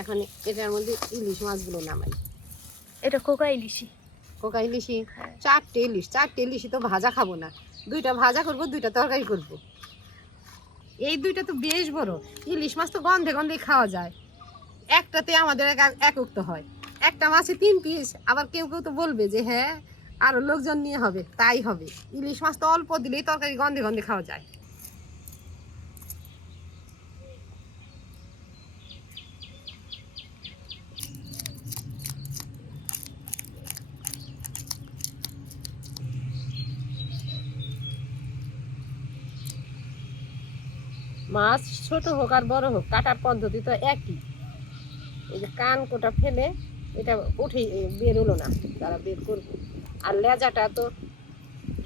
এখন এটার মধ্যে ইলিশ মাছগুলো নামাই। এটা কোকা ইলিশি। কোকা ইলিশি 4টে ইলিশ। 4টে ইলিশি তো ভাজা খাবো না, 2টা ভাজা করব, 2টা তরকারি করব। এই 2টা তো বেশ বড় ইলিশ মাছ, তো গন্ধে গন্ধে খাওয়া যায়। একটাতে আমাদের একক হয়, একটা মাছে 3 পিস। আবার কেউ কেউ তো বলবে যে হ্যাঁ আরো লোকজন নিয়ে হবে, তাই হবে। ইলিশ মাছ তো অল্প দিলেই তরকারি গন্ধে গন্ধে খাওয়া যায়। মাছ ছোট হোক আর বড় হোক, কাটার পদ্ধতি তো একই। এই যে কান কোটা ফেলে এটা উঠে বের হলো না, তারা বের করবো। আর লেজাটা তো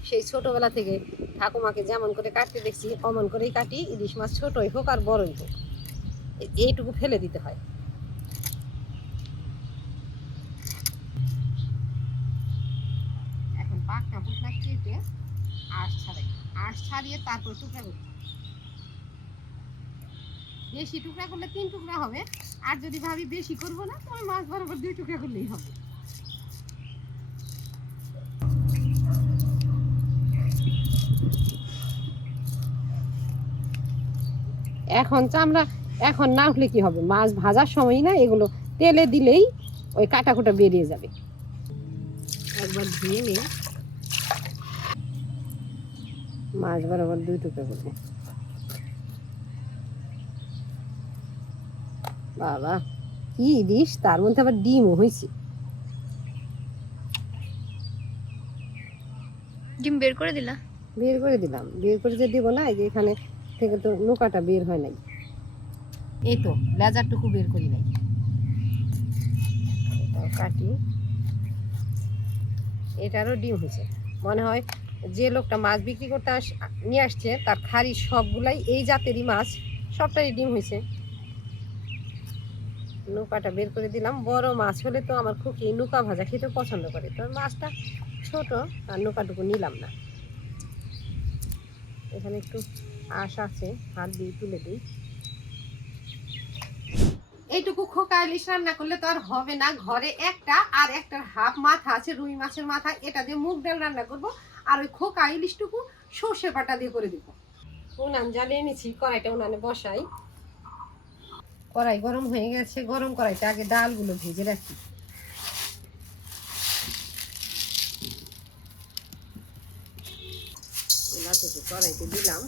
সেই ছোটবেলা থেকে ঠাকুমাকে যেমন করে কাটতে দেখছি অমন করেই কাটি। ইলিশ মাছ ছোটই হোক আর বড়ই হোক, এইটুকু ফেলে দিতে হয়। এখন পাকনা পুকনা কেটে আঁশ ছাড়িয়ে তারপর টুকরা করতে। বেশি টুকরা করলে 3 টুকরা হবে, আর যদি ভাবি বেশি করবো না তাহলে মাছ বরাবর 2 টুকরা করলেই হবে। এখন চামড়া এখন না হলে কি হবে, মাছ ভাজার সময় না এগুলো তেলে দিলেই ওই কাটা কুটা বেরিয়ে যাবে। একবার ধুয়ে নিয়ে মাছ বরাবর 2 টুকরা করবে। বাবা কি ইলিশ, তার মধ্যে আবার ডিমও হয়েছে। ডিম বের করে দিলা? বের করে দিলাম, বের করে যে দিব না, এই যে এখানে থেকে তো নৌকাটা বের হয় নাই, এই তো লেজারটুকু বের করি নাই। কাটি, এটারও ডিম হয়েছে। মনে হয় যে লোকটা মাছ বিক্রি করতে নিয়ে আসছে তার খাড়ি সবগুলাই এই জাতেরই মাছ, সবটাই ডিম হয়েছে। নৌকাটা বের করে দিলাম। বড় মাছ হলে তো আমার খুকি নৌকা ভাজা খেতে পছন্দ করে, তো মাছটা ছোট আর নৌকাটুকু নিলাম না। এখানে একটু আঁশ আছে, হাত দিয়ে তুলে দিই। এইটুকু খোকা ইলিশ রান্না করলে তো আর হবে না। ঘরে একটা আর একটার হাফ মাথা আছে, রুই মাছের মাথা, এটা দিয়ে মুগ ডাল রান্না করব। আর ওই খোকা ইলিশটুকু সর্ষে বাটা দিয়ে করে দিব। উনান জ্বালিয়ে নিয়েছি, কড়াইটা উনানে বসাই। কড়াই গরম হয়ে গেছে, গরম কড়াইতে আগে ডালগুলো ভেজে রাখি। কড়াইতে দিলাম,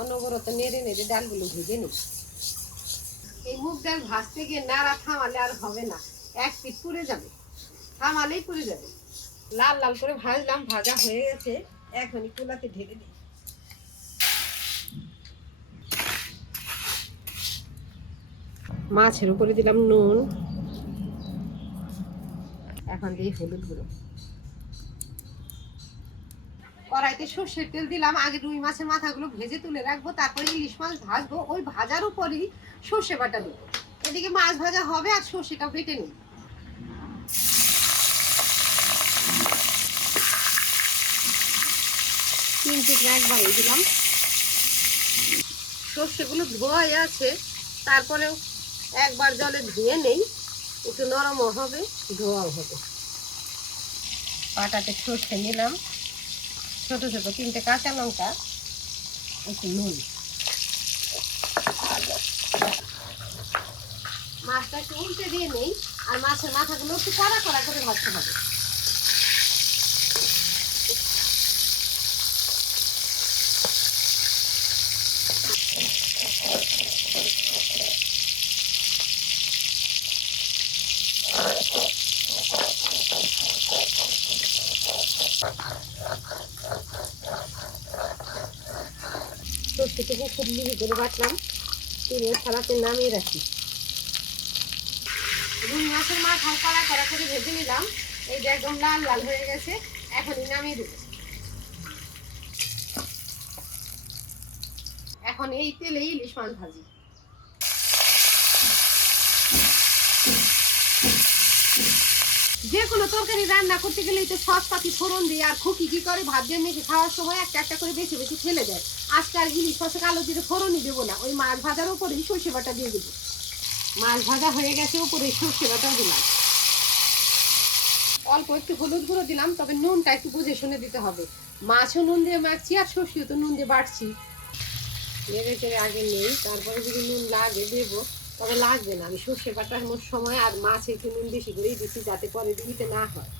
অনবরত নেড়ে নেড়ে ডালগুলো ভেজে নিই। এই মুগ ডাল ভাজতে গিয়ে নাড়া থামালে আর হবে না, এক পিঠ পুড়ে যাবে, থামালেই পুড়ে যাবে। লাল লাল করে ভাজলাম, ভাজা হয়ে গেছে। এখনই কুলাতে ঢেলে দিই। মাছের উপরে দিলাম নুন, এখন দিই হলুদ গুঁড়ো। কড়াইতে সর্ষের তেল দিলাম। আগে রুই মাছের মাথাগুলো ভেজে তুলে রাখবো, তারপরে ইলিশ মাছ ভাজবো। ওই ভাজার উপরই সর্ষে বাটা দেবো। এদিকে মাছ ভাজা হবে আর সর্ষেটা বেটে নিই। তিন টুকরা একবারে দিলাম। সর্ষেগুলো ধোয়াই আছে, তারপরেও একবার জলে ধুয়ে নেই, একটু নরমও হবে, ধোয়াও হবে। পাটাতে সর্ষে নিলাম, ছোট ছোট 3টে কাঁচা লঙ্কা, একটু নুন। মাছটা একটু উল্টে দিয়ে নেই, আর মাছের মাথাগুলো একটু কড়া কড়া করে ভাজতে হবে। সর্ষেটুকু খুব মিহি করে বাটলাম, তেলের থালাতে নামিয়ে রাখি। রুই মাছের মাথা কড়া কড়া করে ভেজে নিলাম, এই যে একদম লাল লাল হয়ে গেছে। এখনই নামিয়ে দেব। এখন এই তেলে ইলিশ মাছ ভাজি। যে কোনো তরকারি রান্না করতে গেলেই তো সস পাতি ফোড়ন দিয়ে, আর খুকি কি করে ভাত দিয়ে মেখে খাওয়ার সময় একটা একটা করে বেশি বেশি ফেলে দেয়। আজকে আর ইলিশ মাছে কালো জিরে ফোড়নই দেবো না, ওই মাছ ভাজার উপরেই সর্ষে বাটা দিয়ে দেবো। মাছ ভাজা হয়ে গেছে, উপরে সর্ষে বাটাও দিলাম, অল্প একটু হলুদ গুঁড়ো দিলাম, তবে নুনটা একটু বুঝে শুনে দিতে হবে। মাছও নুন দিয়ে মাখছি আর সর্ষেও তো নুন দিয়ে বাড়ছি। নেড়ে চেড়ে আগে নেই, তারপরে যদি নুন লাগে দেবো, তবে লাগবে না। আমি সর্ষে বাটার সময় আর মাছে একটু নুন বেশি করেই দিচ্ছি, যাতে পরে দিতে না হয়।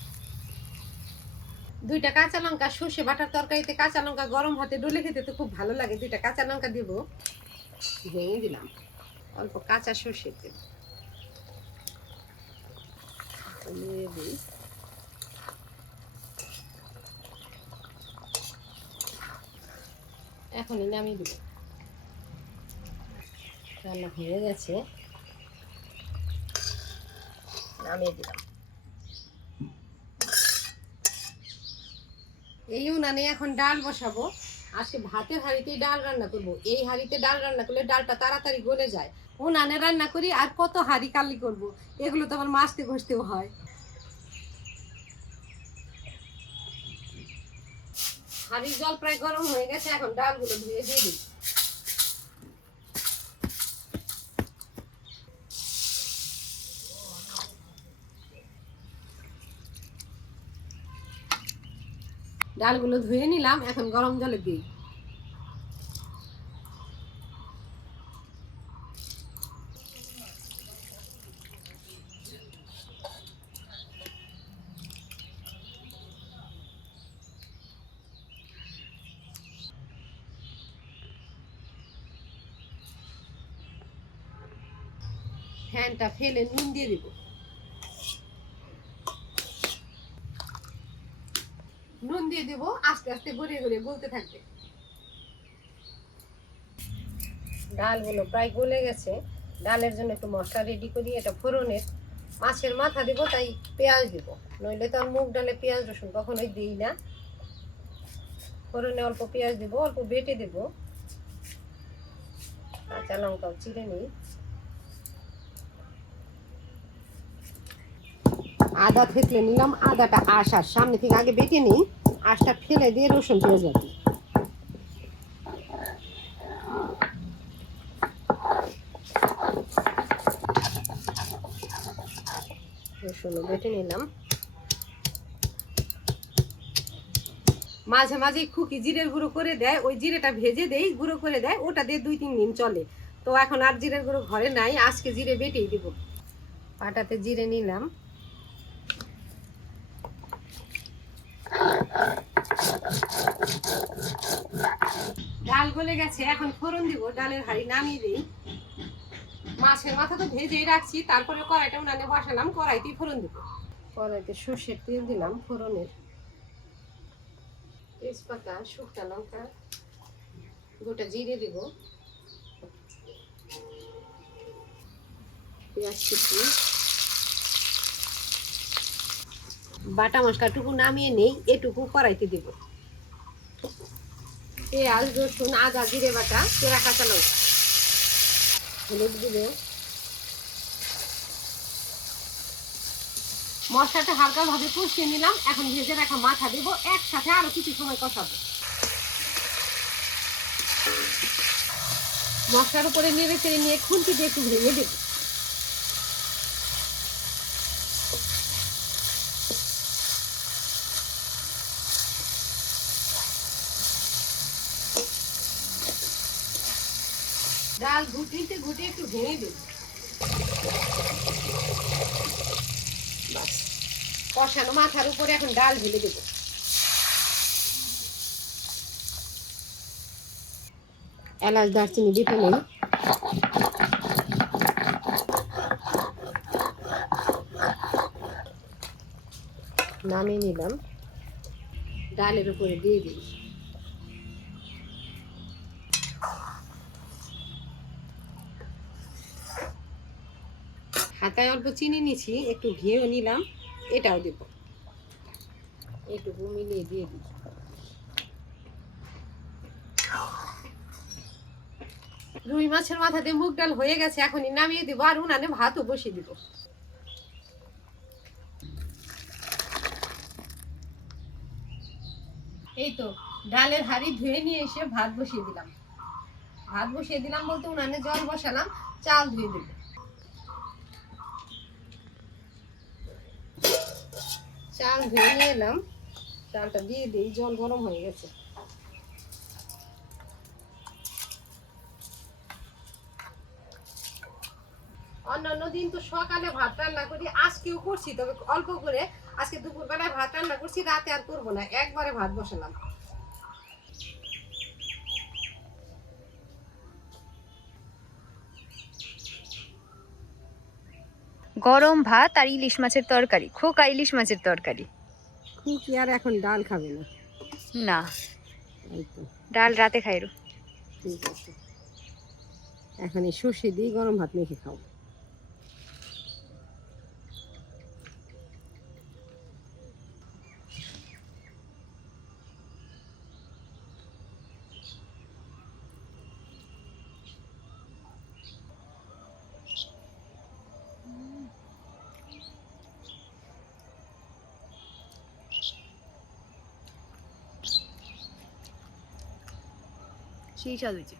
2টা কাঁচা লঙ্কা, সর্ষে বাটার তরকারিতে কাঁচা লঙ্কা গরম ভাতে ডলে খেতে তো খুব ভালো লাগে। 2টা কাঁচা লঙ্কা দেবো, ভেঙে দিলাম, অল্প কাঁচা সর্ষে তেল দিয়ে দিই। এখনই নামিয়ে দিব, রান্না হয়ে গেছে, নামিয়ে দিলাম। এই উনানে এখন ডাল বসাবো। আজকে ভাতের হাঁড়িতেই ডাল রান্না করব। এই হাঁড়িতে ডাল রান্না করলে ডালটা তাড়াতাড়ি গলে যায়। উনানে রান্না করি আর কত হাঁড়ি কালি করব, এগুলো তো আমার মাছতে ঘষতেও হয়। হাঁড়ির জল প্রায় গরম হয়ে গেছে, এখন ডালগুলো ধুয়ে দিয়ে দিই। ডালগুলো ধুয়ে নিলাম, এখন গরম জলে দিই। ফ্যানটা ফেলে নুন দিয়ে দিব। নুন দিয়ে দেবো, আস্তে আস্তে গড়িয়ে গড়িয়ে গলতে থাকবে। ডালগুলো প্রায় গলে গেছে, ডালের জন্য একটু মশলা রেডি করি। এটা ফোড়নের, মাছের মাথা দিব, তাই পেঁয়াজ দিব, নইলে তো আর মুগ ডালে পেঁয়াজ রসুন কখনোই দিই না। ফোড়নে অল্প পেঁয়াজ দিব, অল্প বেটে দেব, কাঁচা লঙ্কাও চিড়ে নিই, আদা থেতলে নিলাম। আদাটা আঁশ আর সামনে থেকে আগে বেটে নিই, আঁশটা ফেলে দিয়ে রসুন পেঁয়াজ বাটি। রসুনও বেটে নিলাম। মাঝে মাঝে খুকি জিরের গুঁড়ো করে দেয়, ওই জিরেটা ভেজে দেই, গুঁড়ো করে দেয়, ওটা দিয়ে 2-3 দিন চলে। তো এখন আর জিরের গুঁড়ো ঘরে নাই, আজকে জিরে বেটেই দেব। পাটাতে জিরে নিলাম, ডাল গলে গেছে, এখন ফোড়ন দিব। ডালের হাঁড়ি নামিয়ে দিই। মাছের মাথা তো ভেজেই রাখছি, তারপরে কড়াইটা উনানে বসালাম, কড়াইতেই ফোড়ন দিব। কড়াইতে সর্ষের তেল দিলাম ফোড়নের, তেজপাতা, শুকনো লঙ্কা, গোটা জিরে দিব, পেঁয়াজ কুচি, বাটা মশলাটুকু নামিয়ে নেই, এটুকু কড়াইতে দেব। পেঁয়াজ, রসুন, আদা, জিরে বাটা, পেঁড়া কাঁচা লঙ্কা, হলুদ দিব। মশলাটা হালকা ভাবে কষিয়ে নিলাম, এখন ভেজে রাখা মাথা দেব, একসাথে আরো কিছু সময় কষাবো। মশলার উপরে নেড়ে চেড়ে নিয়ে খুন্তি দিয়ে একটু ভেঙে দেব। ডাল ঘুটিতে ঘুটে একটু ভেঙে দেব। কষানো মাথার উপরে এখন ডাল ঢেলে দেব। এলাচ, দারচিনি বেটে নেই, নামিয়ে নিলাম, ডালের উপরে দিয়ে দিই। হাতায় অল্প চিনি নিছি, একটু ঘিও নিলাম, এটাও দেব, একটু মিলিয়ে দিয়ে দিই। রুই মাছের মাথা দিয়ে মুগ ডাল হয়ে গেছে, এখনই নামিয়ে দিব, আর উনানে ভাতও বসিয়ে দিব। এই তো ডালের হাঁড়ি ধুয়ে নিয়ে এসে ভাত বসিয়ে দিলাম। ভাত বসিয়ে দিলাম বলতে উনানে জল বসালাম, চাল ধুয়ে দেব। চাল ধুয়ে নিয়ে এলাম, চালটা দিয়ে দিই, জল গরম হয়ে গেছে। অন্যান্য দিন তো সকালে ভাত রান্না করি, আজকেও করছি, তবে অল্প করে। আজকে দুপুর বেলায় ভাত রান্না করছি, রাতে আর করবো না, একবারে ভাত বসালাম। গরম ভাত আর ইলিশ মাছের তরকারি, খোকা ইলিশ মাছের তরকারি। খুকি আর এখন ডাল খাবে না। না, এই তো ডাল রাতে খাইরো। ঠিক আছে, এখন এই সর্ষে দিয়ে গরম ভাত মেখে খাও। সেই স্বাদ হয়েছে।